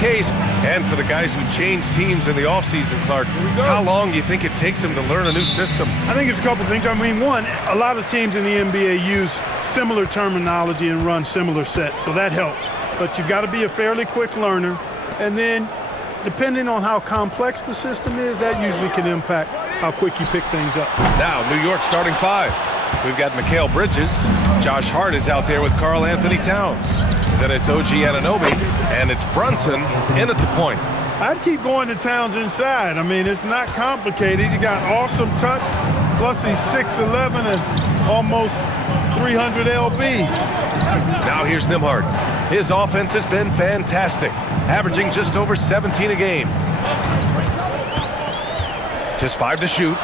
case. And for the guys who change teams in the offseason, Clark, how long do you think it takes them to learn a new system? I think it's a couple things. I mean, one, a lot of teams in the NBA use similar terminology and run similar sets, so that helps. But you've got to be a fairly quick learner. And then, depending on how complex the system is, that usually can impact how quick you pick things up. Now, New York starting five. We've got Mikal Bridges. Josh Hart is out there with Karl Anthony Towns. Then it's OG Anunoby, and it's Brunson in at the point. I'd keep going to Towns inside. I mean, it's not complicated. You got awesome touch, plus he's 6'11" and almost 300 lb. Now here's Nembhard. His offense has been fantastic, averaging just over 17 a game. Just 5 to shoot.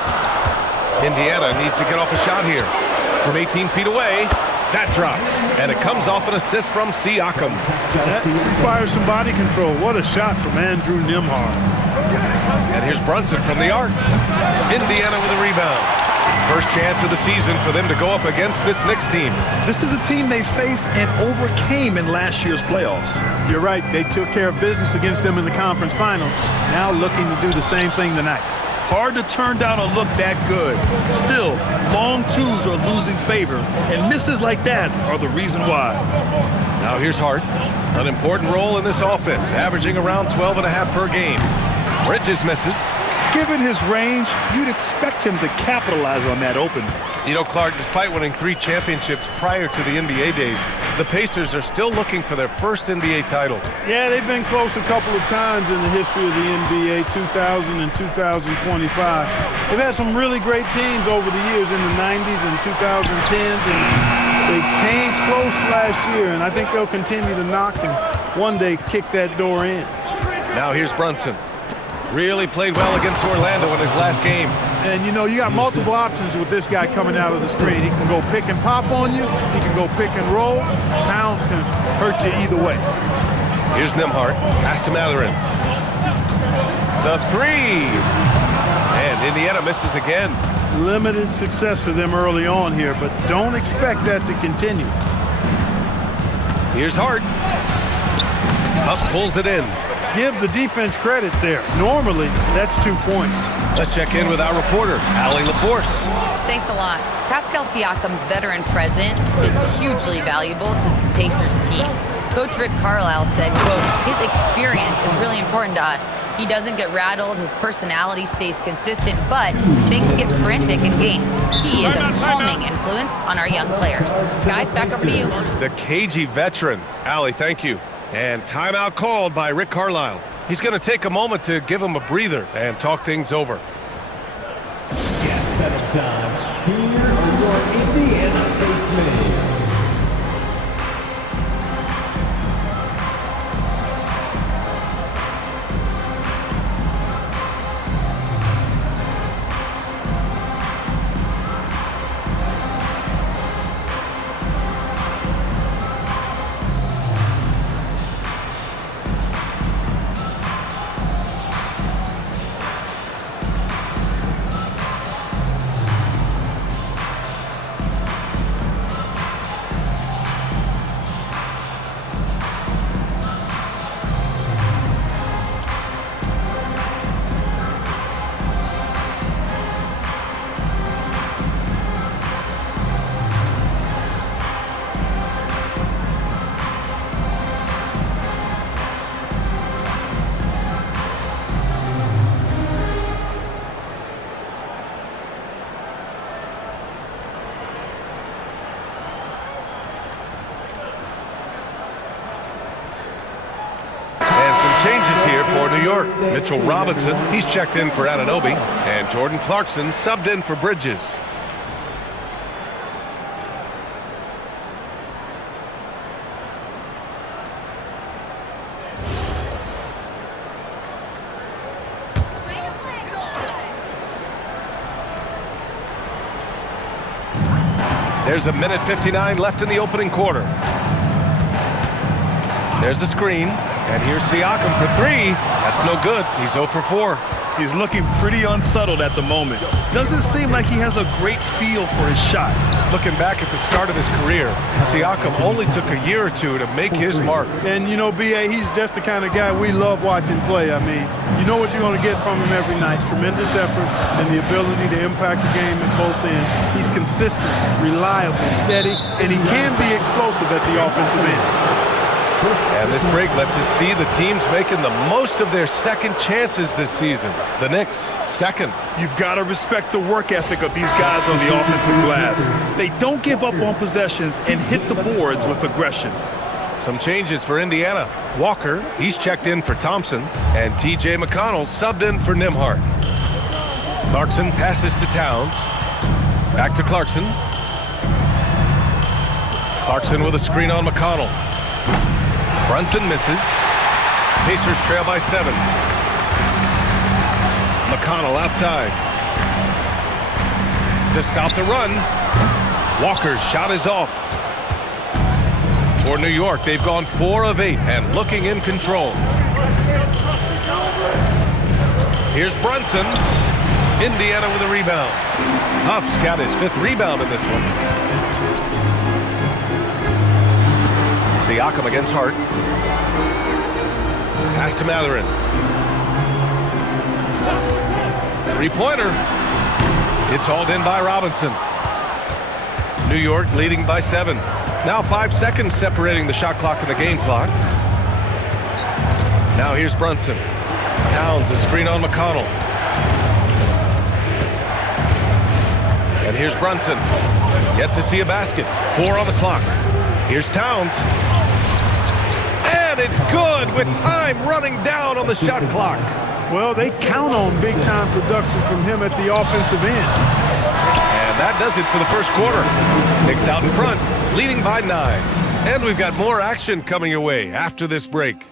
Indiana needs to get off a shot here. From 18 feet away, that drops, and it comes off an assist from Siakam. That requires some body control. What a shot from Andrew Nembhard. And here's Brunson from the arc. Indiana with a rebound. First chance of the season for them to go up against this Knicks team. This is a team they faced and overcame in last year's playoffs. You're right. They took care of business against them in the conference finals. Now looking to do the same thing tonight. Hard to turn down a look that good. Still, long twos are losing favor, and misses like that are the reason why. Now here's Hart. An important role in this offense, averaging around 12.5 per game. Bridges misses. Given his range, you'd expect him to capitalize on that open. You know, Clark, despite winning 3 championships prior to the NBA days, the Pacers are still looking for their first NBA title. Yeah, they've been close a couple of times in the history of the NBA, 2000 and 2025. They've had some really great teams over the years in the 90s and 2010s, and they came close last year, and I think they'll continue to knock and one day kick that door in. Now here's Brunson. Really played well against Orlando in his last game. And, you know, you got multiple options with this guy coming out of the screen. He can go pick and pop on you. He can go pick and roll. Towns can hurt you either way. Here's Nembhard. Pass to Mathurin. The three. And Indiana misses again. Limited success for them early on here, but don't expect that to continue. Here's Hart. Huff pulls it in. Give the defense credit there. Normally, that's 2 points. Let's check in with our reporter, Allie LaForce. Thanks a lot. Pascal Siakam's veteran presence is hugely valuable to this Pacers team. Coach Rick Carlisle said, quote, his experience is really important to us. He doesn't get rattled, his personality stays consistent, but things get frantic in games. He is a calming influence on our young players. Guys, back over to you. The cagey veteran. Allie, thank you. And timeout called by Rick Carlisle. He's going to take a moment to give him a breather and talk things over. Here are your Indiana basemen. Changes here for New York. Mitchell Robinson, he's checked in for Anunoby, and Jordan Clarkson subbed in for Bridges. There's 1:59 left in the opening quarter. There's a screen. And here's Siakam for 3. That's no good. He's 0 for 4. He's looking pretty unsettled at the moment. Doesn't seem like he has a great feel for his shot. Looking back at the start of his career, Siakam only took a year or two to make his mark. And, you know, B.A., he's just the kind of guy we love watching play. I mean, you know what you're going to get from him every night. Tremendous effort and the ability to impact the game at both ends. He's consistent, reliable, steady, and he can be explosive at the offensive end. And this break lets us see the teams making the most of their second chances this season. The Knicks, second. You've got to respect the work ethic of these guys on the offensive glass. They don't give up on possessions and hit the boards with aggression. Some changes for Indiana. Walker, he's checked in for Thompson, and T.J. McConnell subbed in for Nembhard. Clarkson passes to Towns. Back to Clarkson. Clarkson with a screen on McConnell. Brunson misses. Pacers trail by 7. McConnell outside. To stop the run. Walker's shot is off. For New York, they've gone 4 of 8 and looking in control. Here's Brunson. Indiana with a rebound. Huff's got his 5th rebound in this one. Siakam against Hart. Pass to Matherin. Three-pointer. It's hauled in by Robinson. New York leading by 7. Now 5 seconds separating the shot clock and the game clock. Now here's Brunson. Towns a screen on McConnell. And here's Brunson. Yet to see a basket. 4 on the clock. Here's Towns. And it's good with time running down on the shot clock. Well, they count on big-time production from him at the offensive end. And that does it for the first quarter. Knicks out in front, leading by 9. And we've got more action coming your way after this break.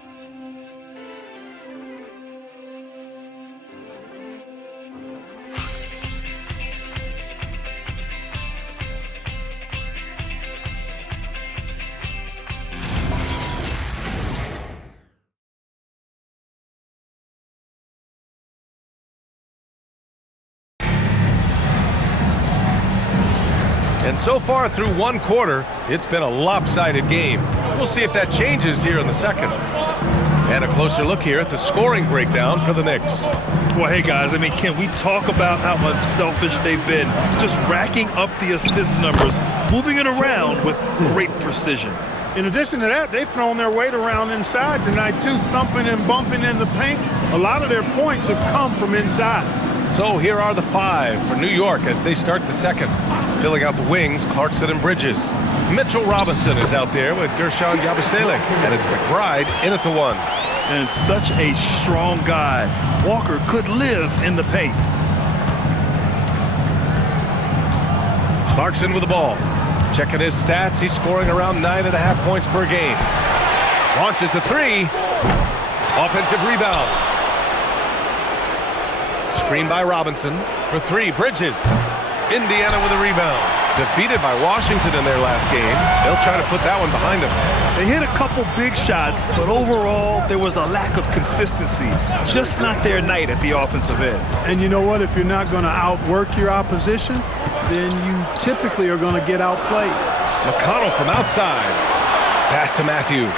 And so far through one quarter, it's been a lopsided game. We'll see if that changes here in the second. And a closer look here at the scoring breakdown for the Knicks. Well, hey, guys, I mean, can we talk about how unselfish they've been? Just racking up the assist numbers, moving it around with great precision. In addition to that, they've thrown their weight around inside tonight, too, thumping and bumping in the paint. A lot of their points have come from inside. So here are the 5 for New York as they start the second. Filling out the wings, Clarkson and Bridges. Mitchell Robinson is out there with Gershon Yabusele. And it's McBride in at the 1. And such a strong guy. Walker could live in the paint. Clarkson with the ball. Checking his stats, he's scoring around 9.5 points per game. Launches a 3. Offensive rebound. Screen by Robinson for 3. Bridges. Indiana with a rebound. Defeated by Washington in their last game. They'll try to put that one behind them. They hit a couple big shots, but overall, there was a lack of consistency. Just not their night at the offensive end. And you know what? If you're not going to outwork your opposition, then you typically are going to get outplayed. McConnell from outside. Pass to Matthews.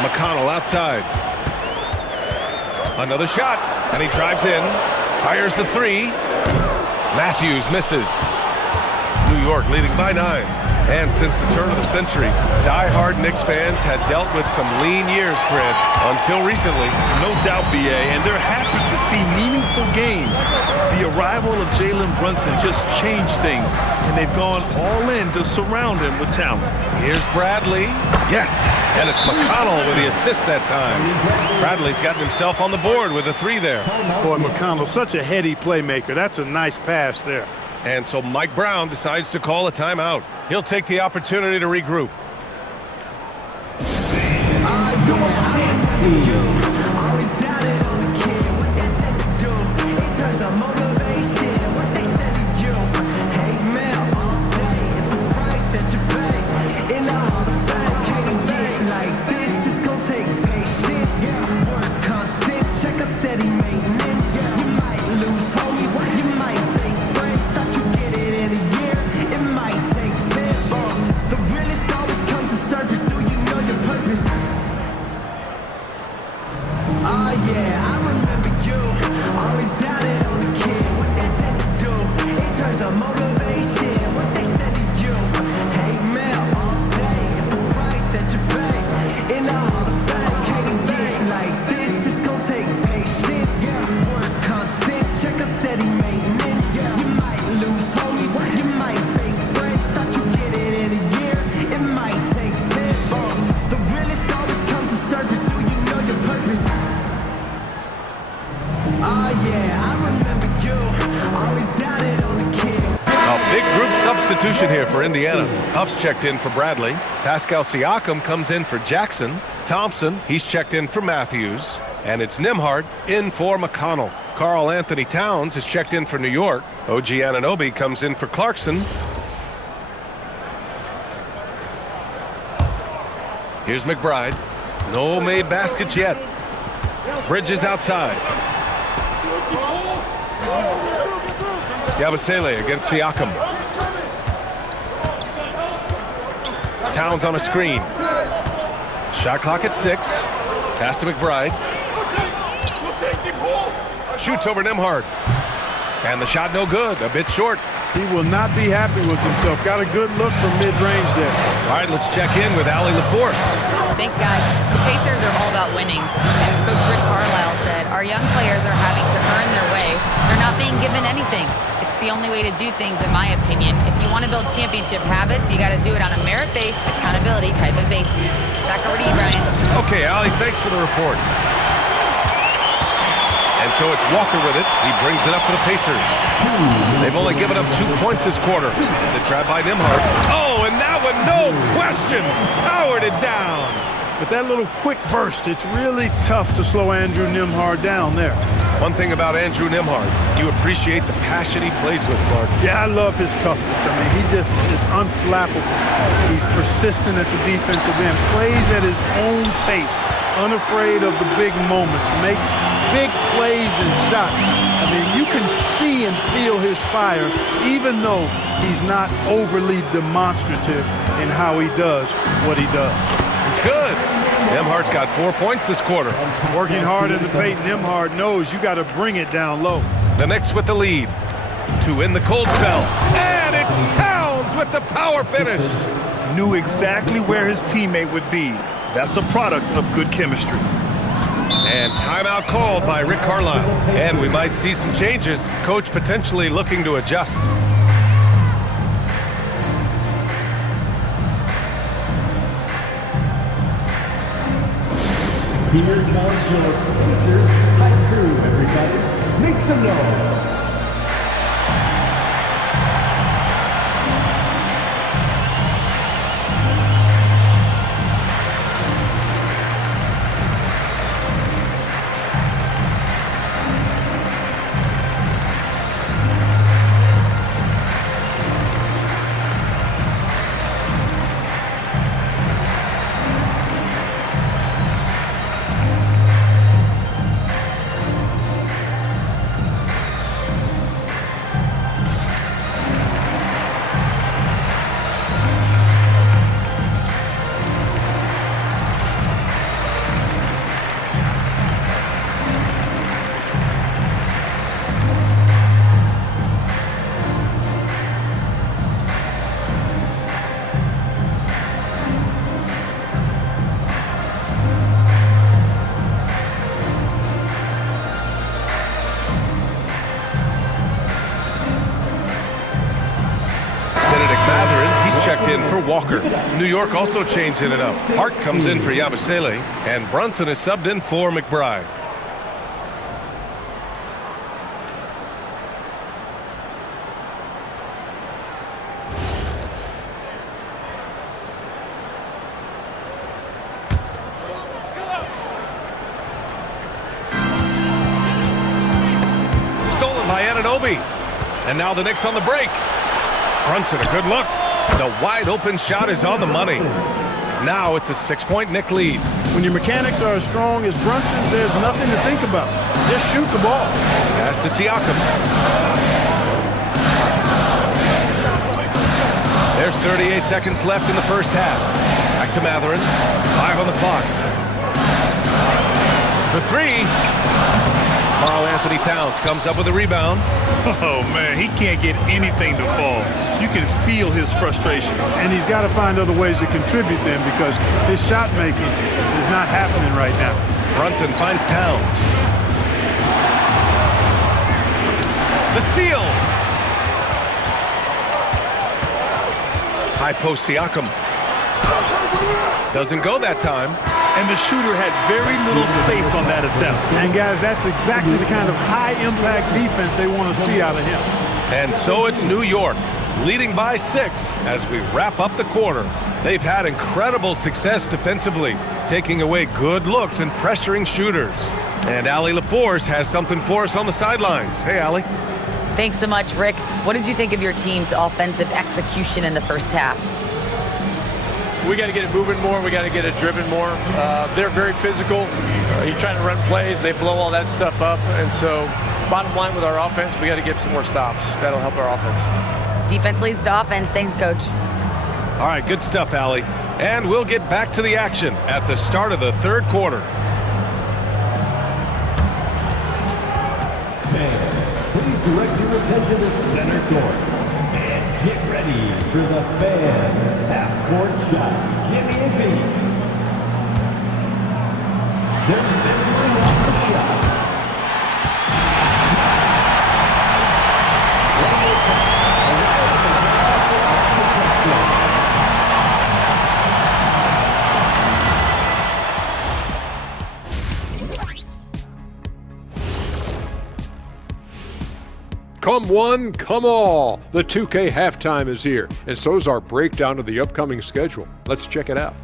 McConnell outside. Another shot, and he drives in. Fires the 3. Matthews misses. New York leading by 9. And since the turn of the century, die-hard Knicks fans had dealt with some lean years, Fred, until recently. No doubt, B.A., and they're happy to see meaningful games. The arrival of Jalen Brunson just changed things, and they've gone all in to surround him with talent. Here's Bradley. Yes, and it's McConnell with the assist that time. Bradley's gotten himself on the board with a 3 there. Boy, McConnell, such a heady playmaker. That's a nice pass there. And so Mike Brown decides to call a timeout. He'll take the opportunity to regroup. substitution here for Indiana. Huff's checked in for Bradley. Pascal Siakam comes in for Jackson. Thompson, he's checked in for Matthews. And it's Nembhard in for McConnell. Karl Anthony Towns has checked in for New York. OG Anunoby comes in for Clarkson. Here's McBride. No made baskets yet. Bridges outside. Yabusele against Siakam. Towns on a screen. Shot clock at 6. Pass to McBride. Shoots over Nembhard. And the shot no good. A bit short. He will not be happy with himself. Got a good look from mid-range there. All right, let's check in with Allie LaForce. Thanks, guys. The Pacers are all about winning. And Coach Rick Carlisle said, our young players are having to earn their way. They're not being given anything. It's the only way to do things, in my opinion. If you want to build championship habits, you got to do it on a merit-based, accountability type of basis. Back over to you, Brian. Okay, Allie, thanks for the report. And so it's Walker with it. He brings it up for the Pacers. They've only given up 2 points this quarter. The try by Nembhard. Oh, and that one, no question, powered it down. But that little quick burst, it's really tough to slow Andrew Nembhard down there. One thing about Andrew Nembhard, you appreciate the passion he plays with, Clark. Yeah, I love his toughness. I mean, he just is unflappable. He's persistent at the defensive end, plays at his own pace, unafraid of the big moments, makes big plays and shots. I mean, you can see and feel his fire, even though he's not overly demonstrative in how he does what he does. It's good. Nembhard's got 4 points this quarter. Working hard in the paint, Nembhard knows you got to bring it down low. The Knicks with the lead. To end the cold spell. And it's Towns with the power finish. Knew exactly where his teammate would be. That's a product of good chemistry. And timeout called by Rick Carlisle. And we might see some changes. Coach potentially looking to adjust. Here comes your Pacers fight through, everybody. Make some noise. Checked in for Walker. New York also changing it up. Hart comes in for Yabusele, and Brunson is subbed in for McBride. Stolen by Anunoby. And now the Knicks on the break. Brunson, a good look. The wide open shot is on the money. Now it's a 6-point Knick lead. When your mechanics are as strong as Brunson's, there's nothing to think about. Just shoot the ball. Pass to Siakam. There's 38 seconds left in the first half. Back to Mathurin. 5 on the clock. For 3. Karl Anthony Towns comes up with a rebound. Oh, man, he can't get anything to fall. You can feel his frustration. And he's got to find other ways to contribute then, because his shot making is not happening right now. Brunson finds Towns. The steal. High post Siakam. Doesn't go that time. And the shooter had very little space on that attempt. And guys, that's exactly the kind of high impact defense they want to see out of him. And so it's New York. leading by 6 as we wrap up the quarter. They've had incredible success defensively, taking away good looks and pressuring shooters. And Allie LaForce has something for us on the sidelines. Hey, Allie. Thanks so much, Rick. What did you think of your team's offensive execution in the first half? We got to get it moving more. We got to get it driven more. They're very physical. You're trying to run plays. They blow all that stuff up. And so bottom line with our offense, we got to get some more stops. That'll help our offense. Defense leads to offense. Thanks, Coach. All right, good stuff, Allie. And we'll get back to the action at the start of the third quarter. Fans, please direct your attention to center court. And get ready for the fan half-court shot. Give me a beat. They're measuring off the shot. Come one, come all. The 2K halftime is here, and so's our breakdown of the upcoming schedule. Let's check it out.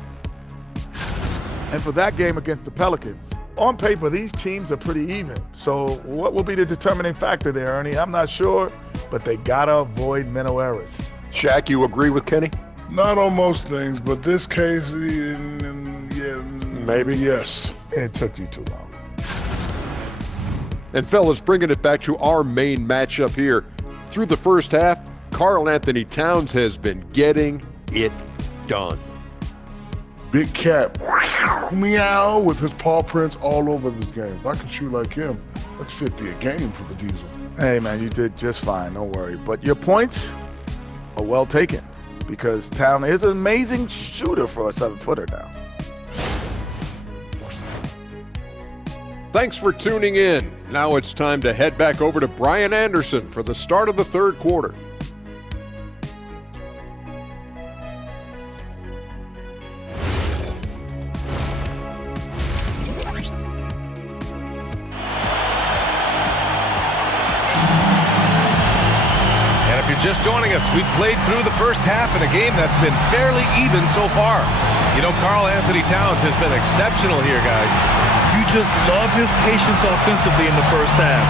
And for that game against the Pelicans, on paper, these teams are pretty even. So what will be the determining factor there, Ernie? I'm not sure, but they gotta avoid mental errors. Shaq, you agree with Kenny? Not on most things, but this case, yeah, Maybe. Yes. It took you too long. And fellas, bringing it back to our main matchup here. Through the first half, Karl Anthony Towns has been getting it done. Big cat, meow, with his paw prints all over this game. If I can shoot like him, that's 50 a game for the Diesel. Hey, man, you did just fine. Don't worry. But your points are well taken because Towns is an amazing shooter for a 7-footer now. Thanks for tuning in. Now it's time to head back over to Brian Anderson for the start of the third quarter. And if you're just joining us, we've played through the first half in a game that's been fairly even so far. You know, Karl Anthony Towns has been exceptional here, guys. You just love his patience offensively in the first half.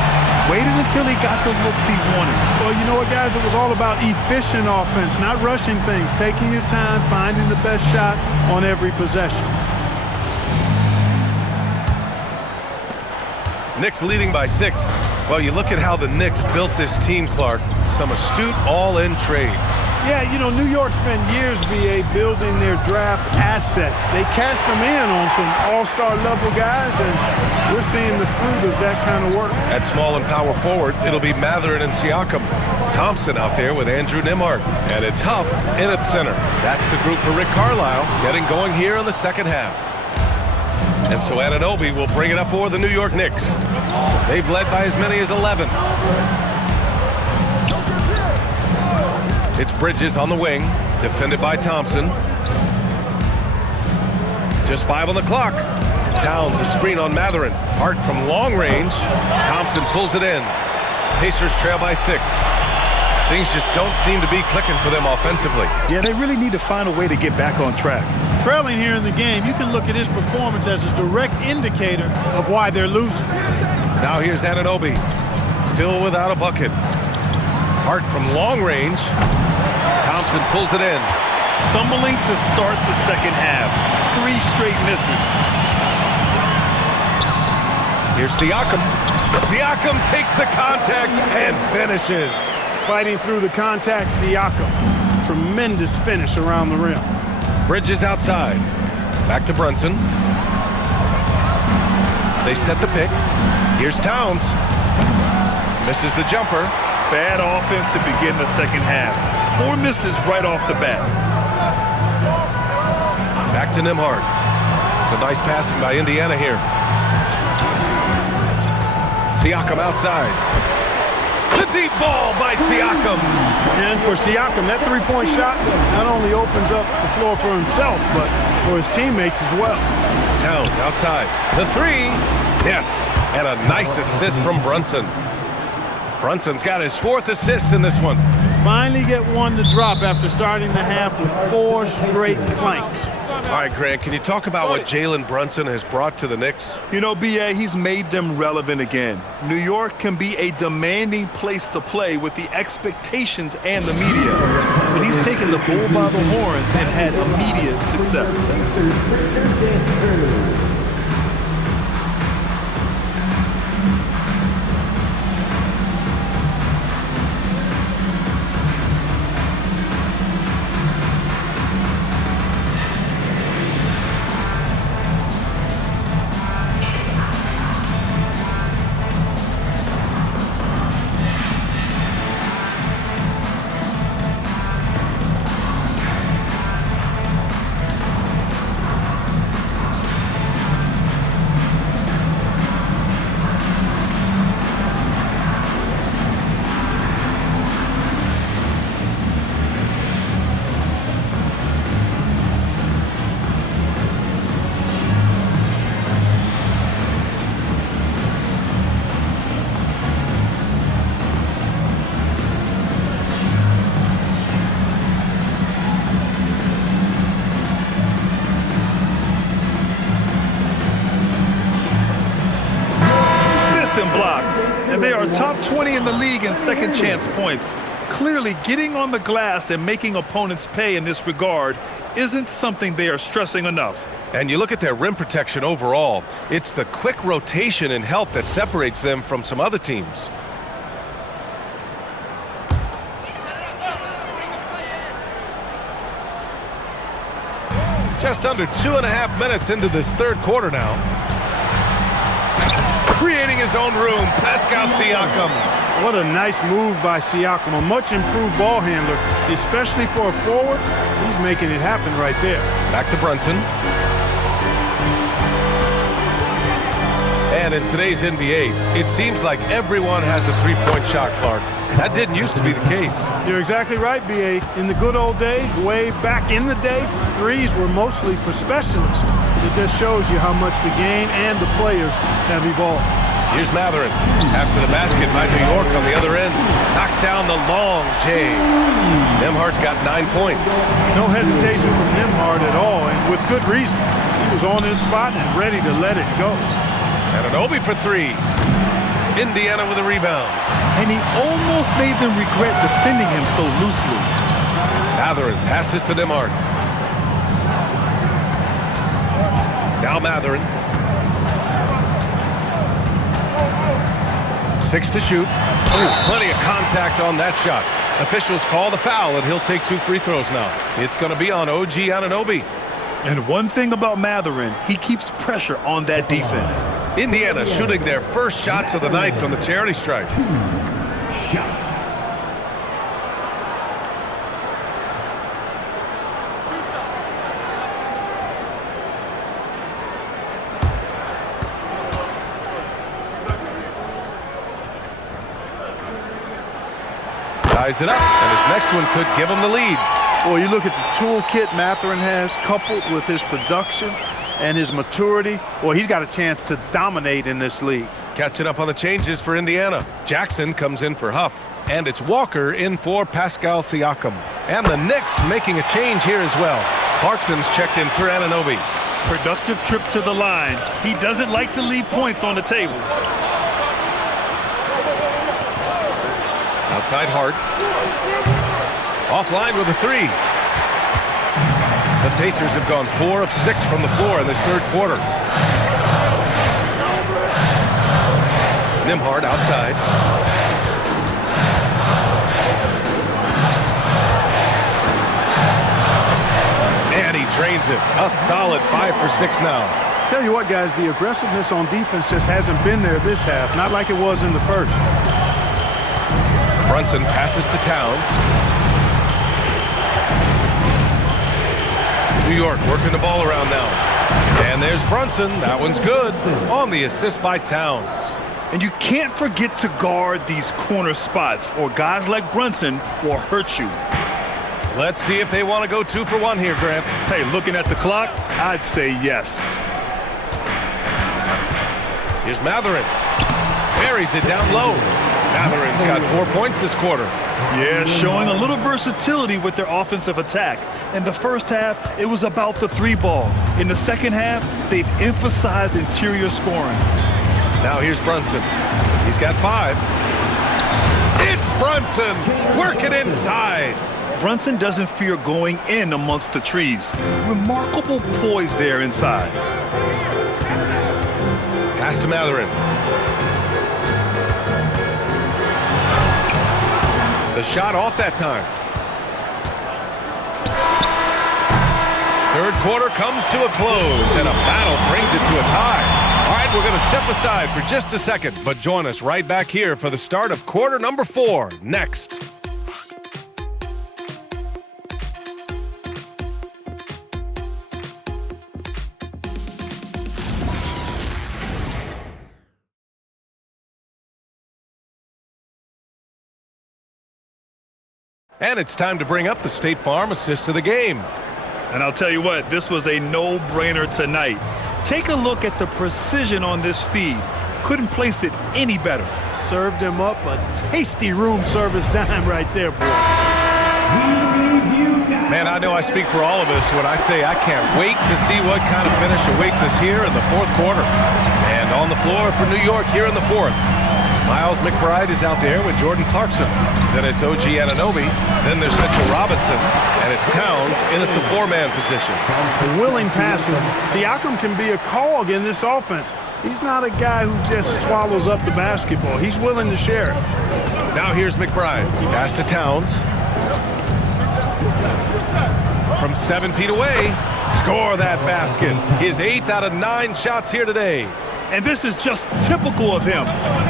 Waited until he got the looks he wanted. Well, you know what, guys? It was all about efficient offense, not rushing things, taking your time, finding the best shot on every possession. Knicks leading by 6. Well, you look at how the Knicks built this team, Clark. Some astute all-in trades. Yeah, you know, New York spent years, BA, building their draft assets. They cashed them in on some all-star level guys, and we're seeing the fruit of that kind of work. At small and power forward, it'll be Mathurin and Siakam. Thompson out there with Andrew Nembhard. And it's Huff in at center. That's the group for Rick Carlisle, getting going here in the second half. And so Anunoby will bring it up for the New York Knicks. They've led by as many as 11. It's Bridges on the wing, defended by Thompson. Just 5 on the clock. Towns a screen on Mathurin. Hart from long range. Thompson pulls it in. Pacers trail by 6. Things just don't seem to be clicking for them offensively. Yeah, they really need to find a way to get back on track. Trailing here in the game, you can look at his performance as a direct indicator of why they're losing. Now here's Anunoby, still without a bucket. Hart from long range. Thompson pulls it in. Stumbling to start the second half. 3 straight misses. Here's Siakam. Siakam takes the contact and finishes. Fighting through the contact, Siakam. Tremendous finish around the rim. Bridges outside. Back to Brunson. They set the pick. Here's Towns. Misses the jumper. Bad offense to begin the second half. 4 misses right off the bat. Back to Nembhard. Some nice passing by Indiana here. Siakam outside. The deep ball by Siakam. And for Siakam, that three-point shot not only opens up the floor for himself, but for his teammates as well. Towns outside. The 3. Yes. And a nice assist from Brunson. Brunson's got his 4th assist in this one. finally get one to drop after starting the half with 4 straight clanks. All right, Grant, can you talk about what Jalen Brunson has brought to the Knicks? You know, B.A., he's made them relevant again. New York can be a demanding place to play with the expectations and the media. But he's taken the bull by the horns and had immediate success. 20 in the league in second chance points. Clearly, getting on the glass and making opponents pay in this regard isn't something they are stressing enough. And you look at their rim protection overall, it's the quick rotation and help that separates them from some other teams. Just under 2.5 minutes into this third quarter now. Creating his own room, Pascal Siakam. What a nice move by Siakam, a much improved ball handler, especially for a forward. He's making it happen right there. Back to Brunson. And in today's NBA, it seems like everyone has a three-point shot, Clark. That didn't used to be the case. You're exactly right, B.A. In the good old days, way back in the day, threes were mostly for specialists. It just shows you how much the game and the players have evolved. Here's Matherin. After the basket by New York on the other end. Knocks down the long J. Nembhard's got 9 points. No hesitation from Nembhard at all, and with good reason. He was on his spot and ready to let it go. Anunoby for 3. Indiana with a rebound. And he almost made them regret defending him so loosely. Matherin passes to Nembhard. Now Matherin. 6 to shoot. Oh, plenty of contact on that shot. Officials call the foul, and he'll take 2 free throws now. It's going to be on OG Anunoby. And one thing about Matherin, he keeps pressure on that defense. Indiana shooting their first shots of the night from the charity stripe. Shots. Ties it up, and his next one could give him the lead. Boy, you look at the toolkit Matherin has, coupled with his production and his maturity. Boy, he's got a chance to dominate in this league. Catching up on the changes for Indiana. Jackson comes in for Huff, and it's Walker in for Pascal Siakam. And the Knicks making a change here as well. Clarkson's checked in for Anunoby. Productive trip to the line. He doesn't like to leave points on the table. Outside Hart. Offline with a 3. The Pacers have gone 4 of 6 from the floor in this third quarter. Nembhard outside. And he drains it. A solid 5 for 6 now. Tell you what, guys, the aggressiveness on defense just hasn't been there this half, not like it was in the first. Brunson passes to Towns. New York working the ball around now. And there's Brunson. That one's good. On the assist by Towns. And you can't forget to guard these corner spots, or guys like Brunson will hurt you. Let's see if they want to go 2 for 1 here, Grant. Hey, looking at the clock, I'd say yes. Here's Matherin. Buries it down low. Matherin's got 4 points this quarter. Yeah, showing a little versatility with their offensive attack. In the first half, it was about the three ball. In the second half, they've emphasized interior scoring. Now here's Brunson. He's got 5. It's Brunson working inside. Brunson doesn't fear going in amongst the trees. Remarkable poise there inside. Pass to Matherin. The shot off that time. Third quarter comes to a close, and a battle brings it to a tie. All right, we're going to step aside for just a second, but join us right back here for the start of quarter number 4 next. And it's time to bring up the State Farm assist of the game. And I'll tell you what, this was a no-brainer tonight. Take a look at the precision on this feed. Couldn't place it any better. Served him up a tasty room service dime right there, boy. Man, I know I speak for all of us when I say I can't wait to see what kind of finish awaits us here in the fourth quarter. And on the floor for New York here in the fourth, Miles McBride is out there with Jordan Clarkson. Then it's OG Anunoby. Then there's Mitchell Robinson. And it's Towns in at the 4-man position. A willing passer. Siakam can be a cog in this offense. He's not a guy who just swallows up the basketball. He's willing to share it. Now here's McBride. Pass to Towns. From 7 feet away, score that basket. His 8th out of 9 shots here today. And this is just typical of him,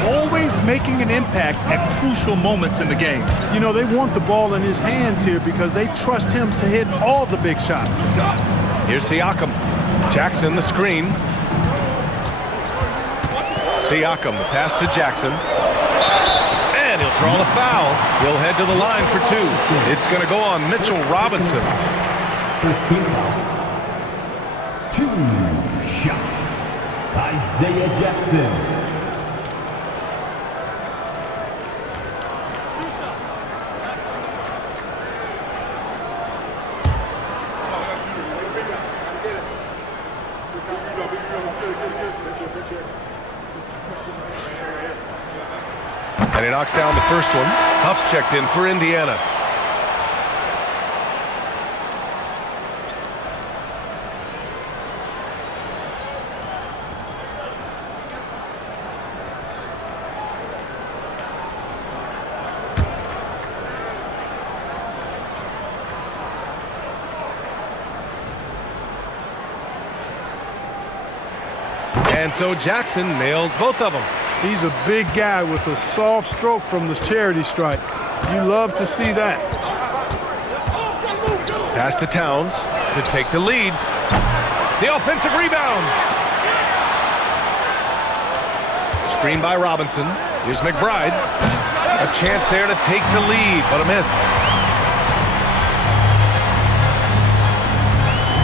always making an impact at crucial moments in the game. You know, they want the ball in his hands here because they trust him to hit all the big shots. Here's Siakam. Jackson, the screen. Siakam, the pass to Jackson. And he'll draw the foul. He'll head to the line for 2. It's going to go on Mitchell Robinson. First team foul. 2 shots. Isaiah Jackson. And he knocks down the first one. Huff's checked in for Indiana. And so Jackson nails both of them. He's a big guy with a soft stroke from the charity stripe. You love to see that. Pass to Towns to take the lead. The offensive rebound. Screen by Robinson. Here's McBride. A chance there to take the lead, but a miss.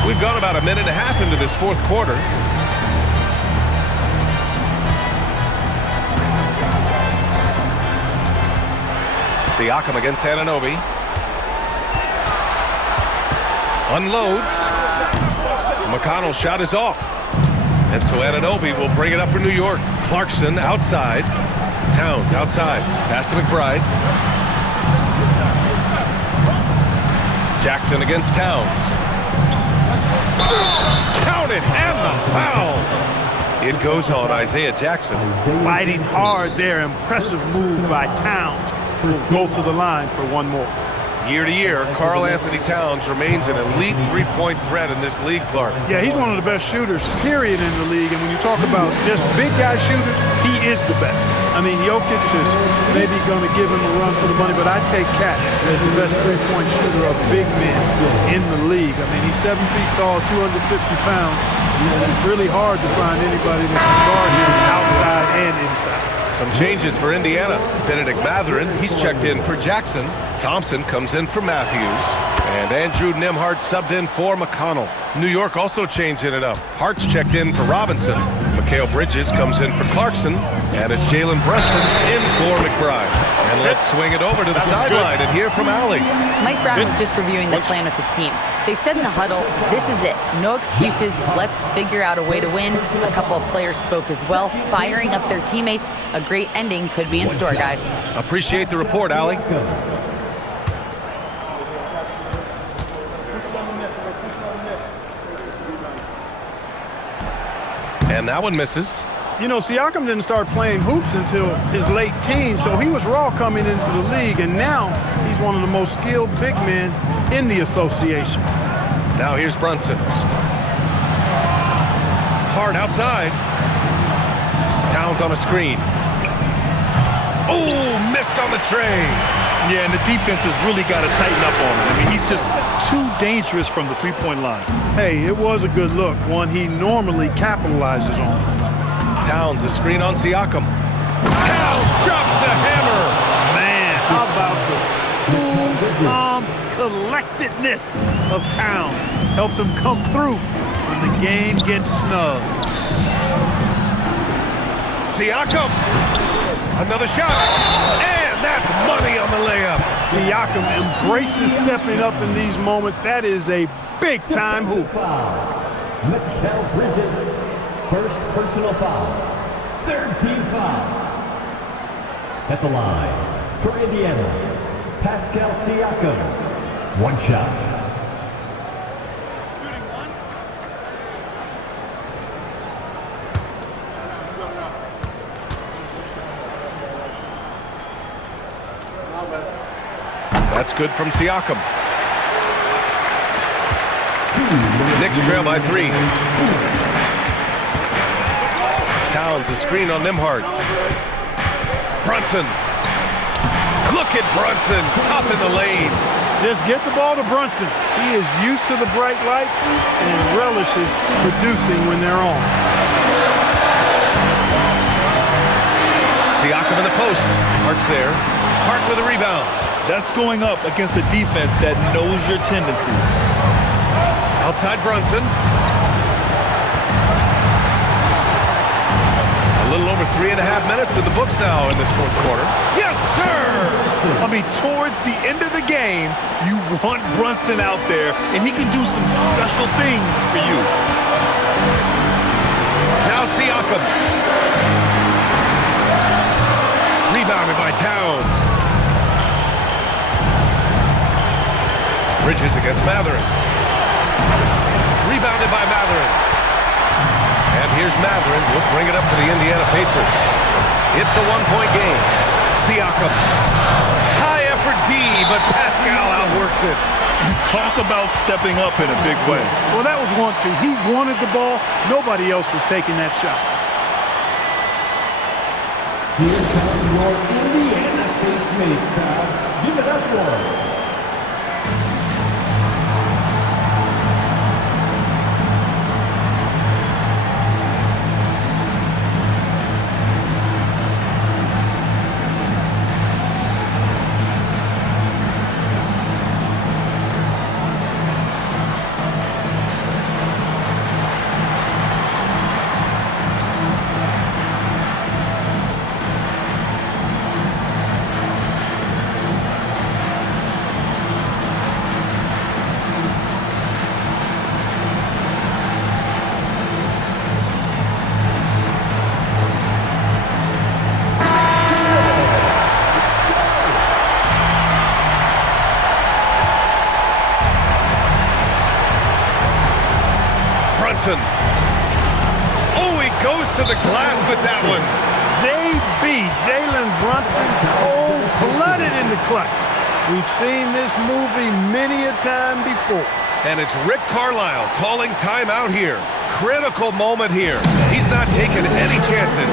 We've gone about a minute and a half into this fourth quarter. Siakam against Anunoby. Unloads. McConnell's shot is off. And so Anunoby will bring it up for New York. Clarkson outside. Towns outside. Pass to McBride. Jackson against Towns. Counted and the foul. It goes on Isaiah Jackson. Fighting hard there. Impressive move by Towns. Will go to the line for one more. Year to year, Karl Anthony Towns remains an elite three-point threat in this league, Clark. Yeah, he's one of the best shooters, period, in the league. And when you talk about just big guy shooters, he is the best. I mean, Jokic is maybe going to give him a run for the money, but I take Cat as the best three-point shooter of big men in the league. I mean, he's 7 feet tall, 250 pounds. And it's really hard to find anybody that can guard him outside and inside. Some changes for Indiana. Benedict Matherin, he's checked in for Jackson. Thompson comes in for Matthews. And Andrew Nembhard subbed in for McConnell. New York also changing it up. Hart's checked in for Robinson. Mikal Bridges comes in for Clarkson. And it's Jalen Brunson in for McBride. And let's swing it over to the sideline and hear from Allie. Mike Brown was just reviewing the plan with his team. They said in the huddle, this is it. No excuses. Let's figure out a way to win. A couple of players spoke as well, firing up their teammates. A great ending could be in store, guys. Appreciate the report, Allie. And that one misses. You know, Siakam didn't start playing hoops until his late teens, so he was raw coming into the league, and now he's one of the most skilled big men in the association. Now here's Brunson. Hard outside. Towns on a screen. Oh, missed on the tray. Yeah, and the defense has really got to tighten up on him. I mean, he's just too dangerous from the three-point line. Hey, it was a good look, one he normally capitalizes on. Towns, a screen on Siakam. Towns drops the hammer. Man, how about the cool, calm collectedness of Towns? Helps him come through when the game gets snug. Siakam, another shot, and that's money on the layup. Siakam embraces stepping up in these moments. That is a big-time hoop. Mikal Bridges, first personal foul, third team foul. At the line for Indiana, Pascal Siakam, one shot. That's good from Siakam. Knicks trail by 3. Towns, a screen on Nembhard. Brunson. Look at Brunson, tough in the lane. Just get the ball to Brunson. He is used to the bright lights and relishes producing when they're on. Siakam in the post. Hart's there. Hart with a rebound. That's going up against a defense that knows your tendencies. Outside Brunson. A little over 3.5 minutes in the books now in this fourth quarter. Yes, sir! I mean, towards the end of the game, you want Brunson out there, and he can do some special things for you. Now Siakam. Rebounded by Towns. Bridges against Matherin. Rebounded by Matherin. And here's Matherin. He'll bring it up for the Indiana Pacers. It's a one-point game. Siakam. High effort D, but Pascal outworks it. Talk about stepping up in a big way. Well, that was 1-2. He wanted the ball. Nobody else was taking that shot. Here come your Indiana base mates, crowd. Give it up for him. Oh, he goes to the glass with that one. JB, Jalen Brunson, cold-blooded in the clutch. We've seen this movie many a time before. And it's Rick Carlisle calling timeout here. Critical moment here. He's not taking any chances.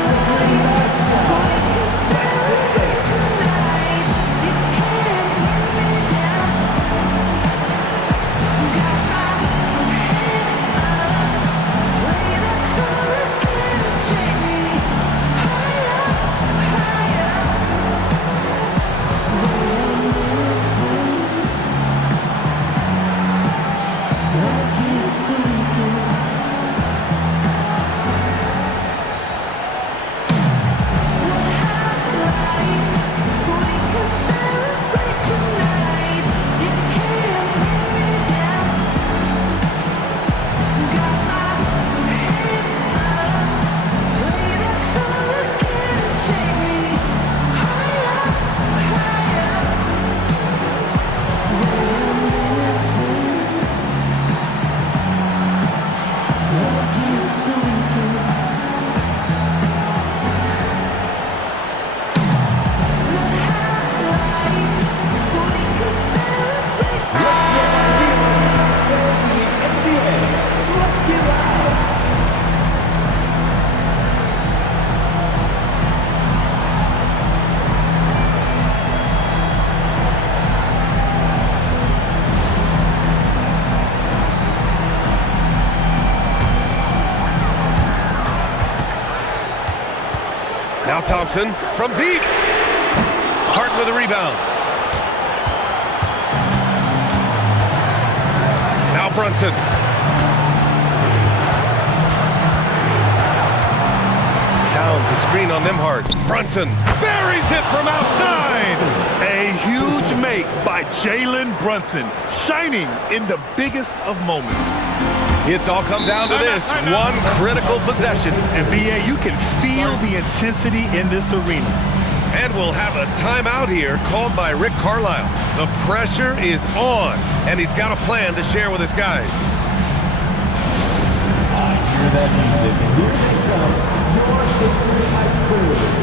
Now Thompson from deep. Hart with a rebound. Now Brunson. Towns a screen on Nembhard. Brunson buries it from outside. A huge make by Jalen Brunson, shining in the biggest of moments. It's all come down to this one critical possession. And B.A., you can feel the intensity in this arena. And we'll have a timeout here called by Rick Carlisle. The pressure is on, and he's got a plan to share with his guys. Hear that music. Here they come. Your Pacers high crew.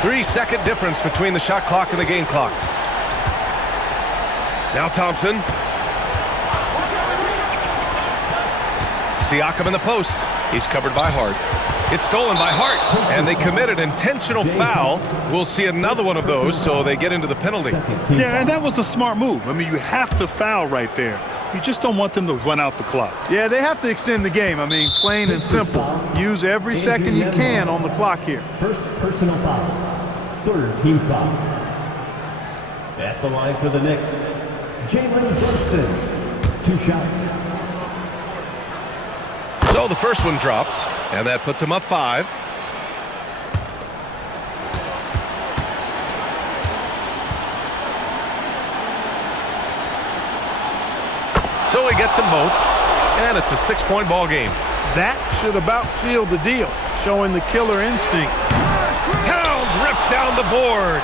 Three-second difference between the shot clock and the game clock. Now Thompson. Siakam in the post. He's covered by Hart. It's stolen by Hart, and they committed intentional foul. We'll see another one of those, so they get into the penalty. Yeah, and that was a smart move. I mean, you have to foul right there. You just don't want them to run out the clock. Yeah, they have to extend the game. I mean, plain and simple. Use every second you can on the clock here. First personal foul. Third team foul. At the line for the Knicks, Jalen Brunson. 2 shots. So the first one drops, and that puts him up 5. So he gets them both, and it's a 6-point ball game. That should about seal the deal, showing the killer instinct. Towns rips down the board.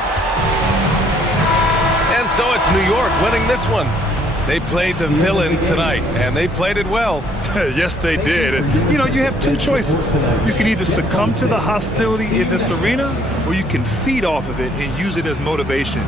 And so it's New York winning this one. They played the villain tonight, and they played it well. Yes, they did. And, you know, you have 2 choices. You can either succumb to the hostility in this arena, or you can feed off of it and use it as motivation.